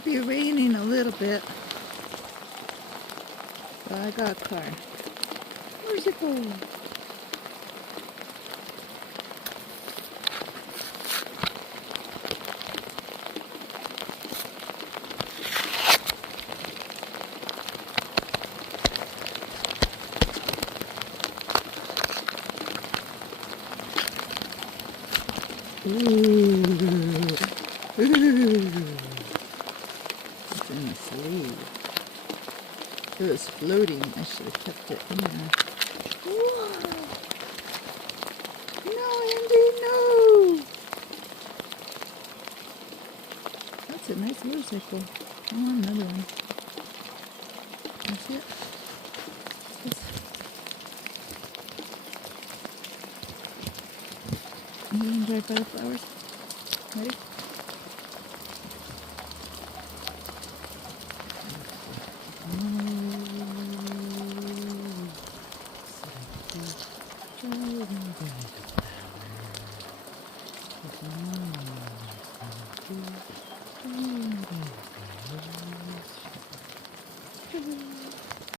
might be raining a little bit. But I got a car. Where's it going? Ooh. It's in the sleeve. It was floating. I should have kept it in there. Whoa. No, Andy, no! That's a nice motorcycle. I want another one. Can you see it? You gonna drive by the flowers? Ready?